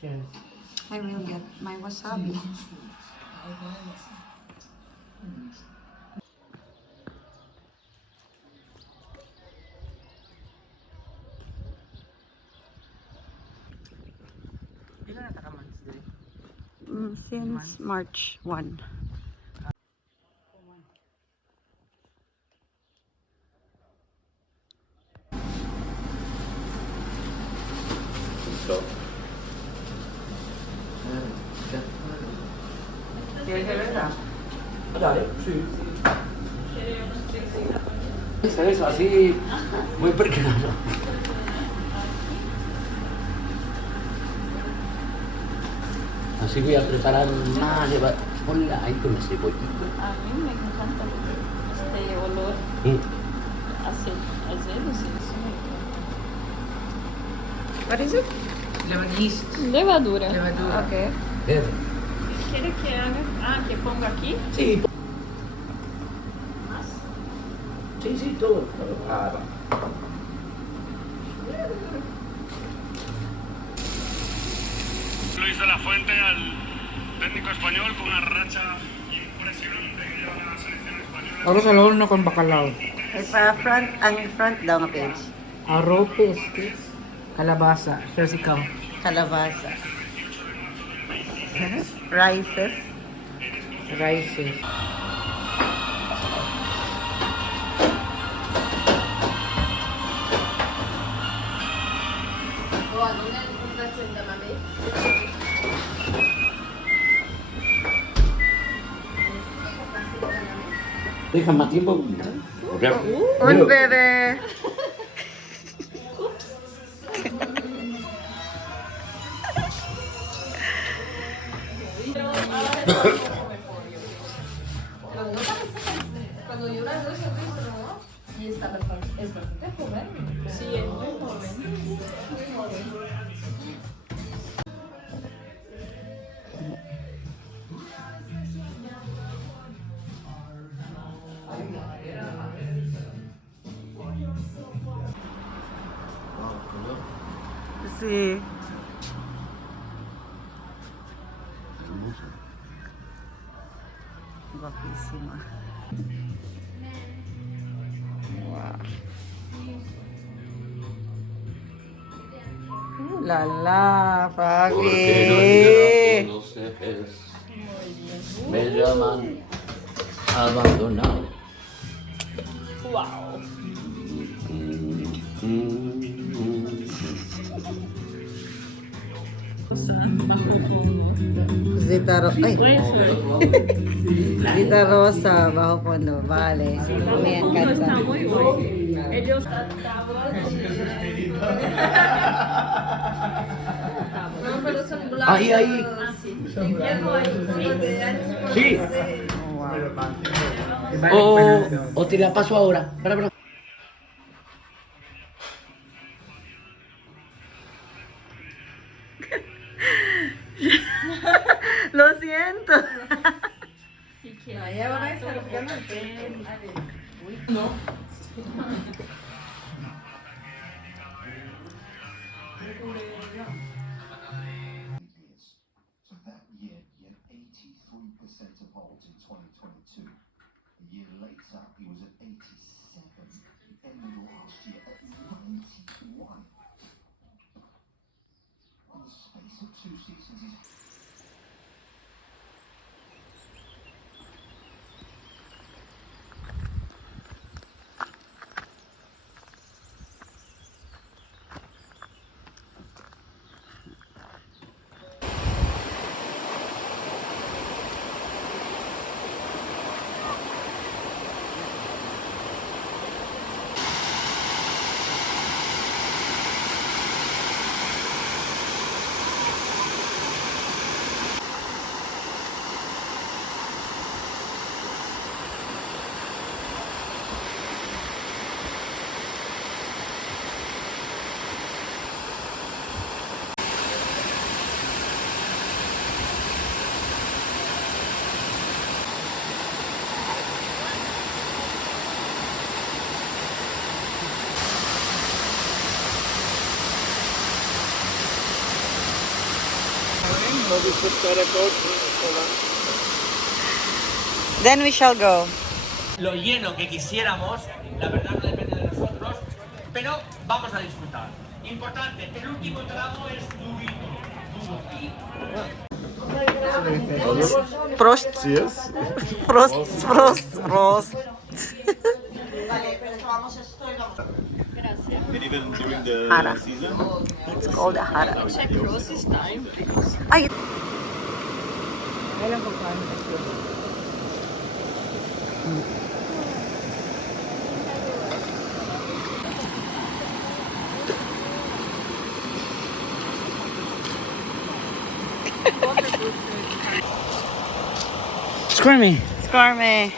Cheers. I will get my wasabi. Ilan na taka-months diri? Since March 1. So, dale, sí. Eso, así, muy pequeño. Así voy a preparar más, ponla ahí con ese poquito. A mí me encanta este olor azedo, sí. What is it? Yeast. Levadura. Levadura. Okay. ¿Quiere que haga? Que ponga aquí. Sí. Más. Sí, sí, todo. Ah, va. Luis de la Fuente al técnico español con una racha impresionante que lleva la selección española. Arroz al horno con bacalao. Ang front daw nga page. Arropes, kalabasa, ikaw. Kalabasa. Rices. Rices. Deja más tiempo. Un bebé. Cuando llora no es el ¿no? Y está bastante, es bastante joven. Sí, es muy joven. Muy joven. Sí. Guapísima. Wow. La la, papi. Me llaman abandonado. Wow. Ay. Zita Rosa, bajo fondo, vale. Me encanta. Está muy bueno. Ellos No, pero son blancos. Ahí. Sí. O te la paso ahora. Espera. Lo siento. si quieren. Ahí ahora está lo que llaman no. So that year, he had 83% of holds in 2022. A year later, he was at 87. He ended last year at 91. In the space of 2 seasons, he's Then we shall go. Lo lleno que quisiéramos, la verdad no depende de nosotros, pero vamos a disfrutar. Importante, el último tramo es durito. Prost. Prost, prost, prost. Hara. It's called a hara. Ay. Squirmy. Squirmy.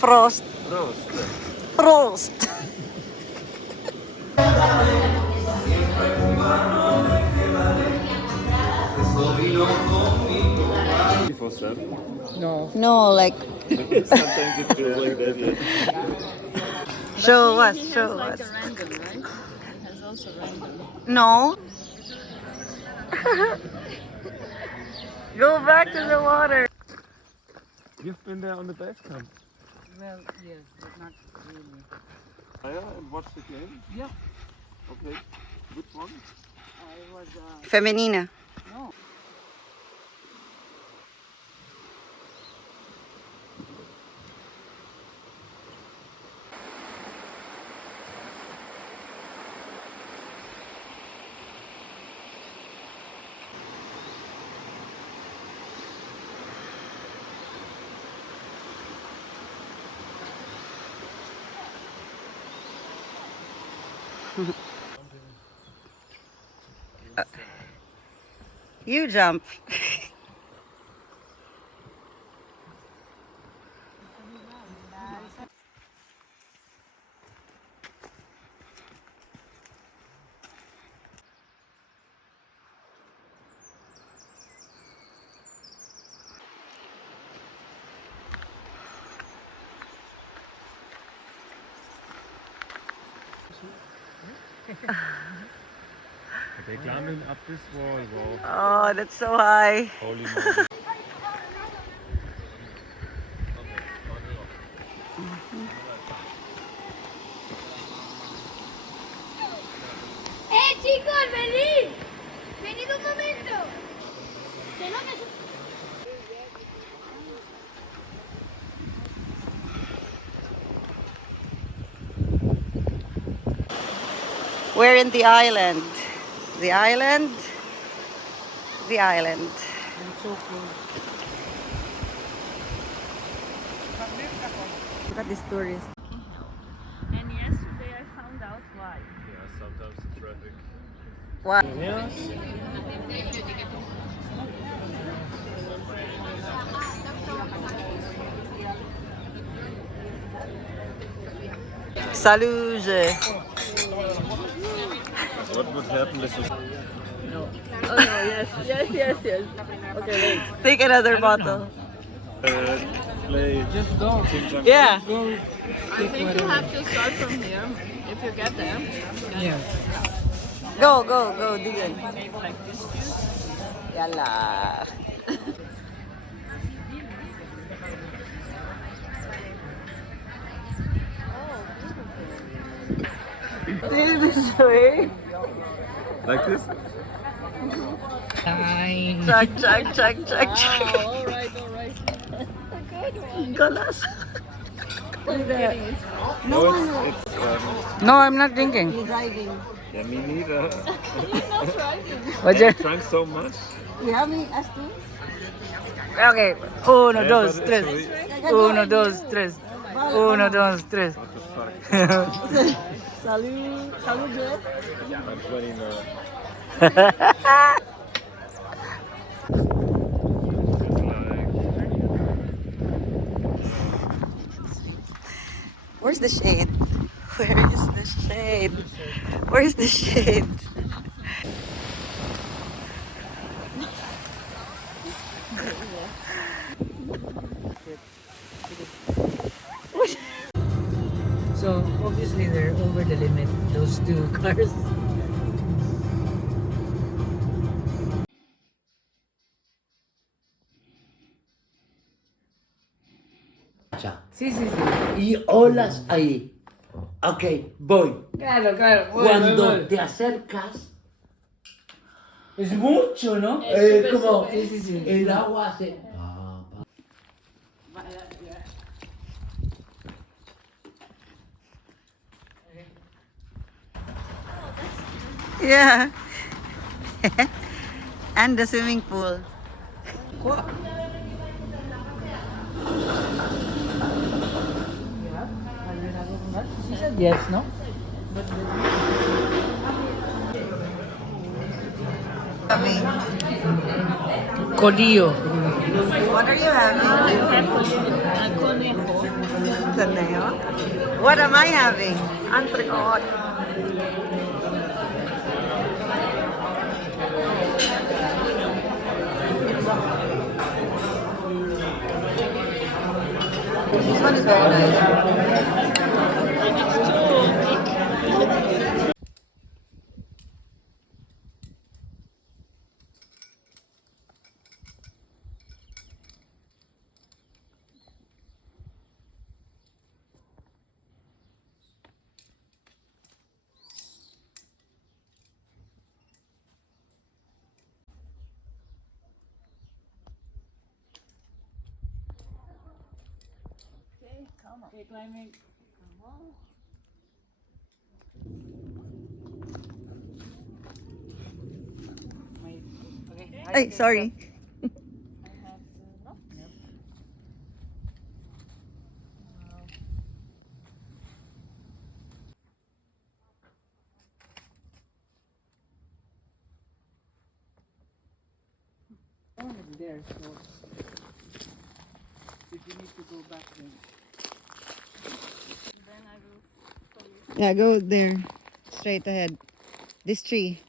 Prost. Prost. No. No, like. Sometimes it feels like that. Show us, He has show like us. a random, right? He has also random. No. Go back to the water. You've been there on the base camp. Well, yes, but not really. And watched the game? Yeah. Okay. Which one? I was, Femenina. no. You jump. They're climbing up this wall. Wow. Oh, that's so high. Holy moly. Chicos, venid. Venid un momento. Que no me... We're in the island. The island. The island. I'm so close. Look at this tourist. And yesterday I found out why. Yeah, sometimes the traffic. What? Salud. What would happen if you... Oh no, yes. Okay, wait. Take another bottle. play Just go. Yeah. Go. I think you have to start from here if you get there. Yeah. Go, dig in. Make like this juice. Yalla. This way. Like this? Time. Check. All right. Good one. Galas. No, it's No, I'm not drinking. He's driving. Yeah, me neither. He's not driving. What's your... Drank so much. You have me as two? Okay. Uno, Yeah, dos, but tres. it's Uno, dos, tres. Uno, dos, tres. what the fuck. Salut, salut, Jet. I'm 20 now. Where's the shade? Where is the shade? Where's the shade? So obviously they're over the limit, those two cars. Sí, sí, sí. Y olas ahí. Ok, voy. Claro, claro. Cuando te acercas, Es mucho, ¿no? como Sí, sí, sí. el agua hace. Yeah. And the swimming pool. She said yes, no? Codillo. What are you having? Conejo. Conejo. What am I having? Entrecote. This one is very nice. Okay, climbing. Hey, sorry. There, so if you need to go back then. Yeah, go there. Straight ahead. This tree.